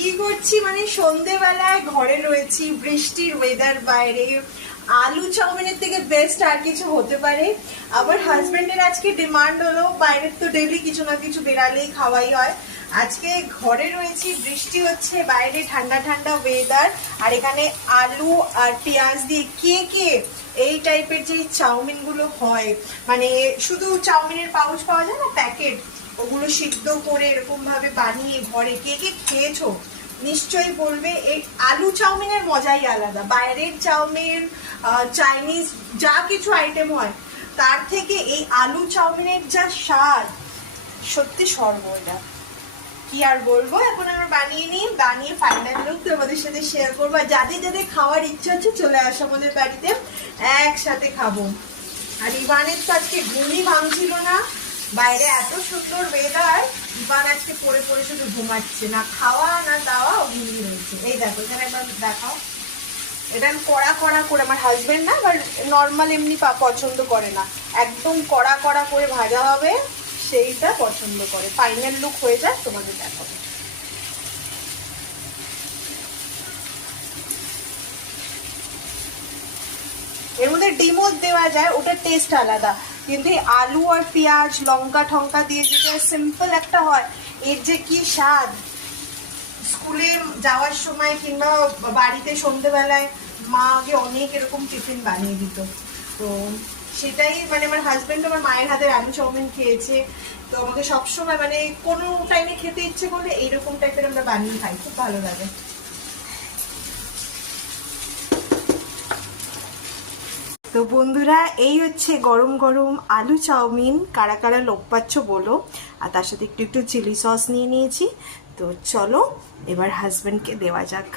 কি করছি মানে সন্ধেবেলায় ঘরে রয়েছি, বৃষ্টির ওয়েদার বাইরে, আলু চাউমিনের থেকে বেস্ট আর কিছু হতে পারে। আবার হাজবেন্ডের আজকে ডিমান্ড হলো, বাইরের তো ডেইলি কিছু না কিছু বেরালেই খাওয়াই হয়। আজকে ঘরে রয়েছি, বৃষ্টি হচ্ছে, বাইরে ঠান্ডা ঠান্ডা ওয়েদার, আর এখানে আলু আর পেঁয়াজ দিয়ে কে কে এই টাইপের যে চাউমিন গুলো হয়, মানে শুধু চাউমিনের পাউচ পাওয়া যায় না প্যাকেট, ওগুলো সিদ্ধ করে এরকম ভাবে বানিয়ে ঘরে কে কে খেয়েছো নিশ্চয়ই বলবে। এই আলু চাউমিনের মজাই আলাদা। বাইরের চাউমিন, চাইনিজ যা কিছু আইটেম হয় তার থেকে এই আলু চাউমিনের যা স্বাদ, সত্যি স্বর্গটা। কি আর বলবো, এখন আমরা বানিয়ে নিই, বানিয়ে ফাইনাল লুক তোমাদের সাথে শেয়ার করবো। আর যাদের যাদের খাওয়ার ইচ্ছা হচ্ছে চলে আসো আমাদের বাড়িতে, একসাথে খাবো। আর ইভানের তো আজকে ঘুমই ভাঙছিল না, বাইরে এত সুন্দর ওয়েদার, ইভান আজকে পড়ে পড়ে শুধু ঘুমাচ্ছে, না খাওয়া না দাওয়া, ঘুমিয়ে রয়েছে। এই দেখো এখানে একবার দেখাও, এটা কড়া কড়া করে, আমার হাজবেন্ড না আবার নর্মাল এমনি পছন্দ করে না, একদম কড়া কড়া করে ভাজা হবে, সেইটা পছন্দ করে। ফাইনাল লুক হয়ে যায় তোমাদের দেখাবো। এর মধ্যে ডিমও দেওয়া যায়, ওটার টেস্ট আলাদা, কিন্তু আলু আর পেঁয়াজ লঙ্কা ঠঙ্কা দিয়ে যেটা সিম্পল একটা হয়, এর যে কি স্বাদ। স্কুলে যাওয়ার সময় কিংবা বাড়িতে সন্ধ্যেবেলায় মা আগে অনেক এরকম টিফিন বানিয়ে দিত, তো সেটাই মানে আমার হাজবেন্ড আমার মায়ের হাতের আলু চাউমিন খেয়েছে, তো আমাকে সবসময় মানে কোনো টাইমে খেতে ইচ্ছে করলে এইরকম টাইপের আমরা বানিয়ে খাই, খুব ভালো লাগে। তো বন্ধুরা, এই হচ্ছে গরম গরম আলু চাউমিন, কারা কারা লোক পাচ্ছ বলো। আর তার সাথে একটু একটু চিলি সস নিয়ে নিয়েছি। তো চলো এবার হাজবেন্ডকে দেওয়া যাক।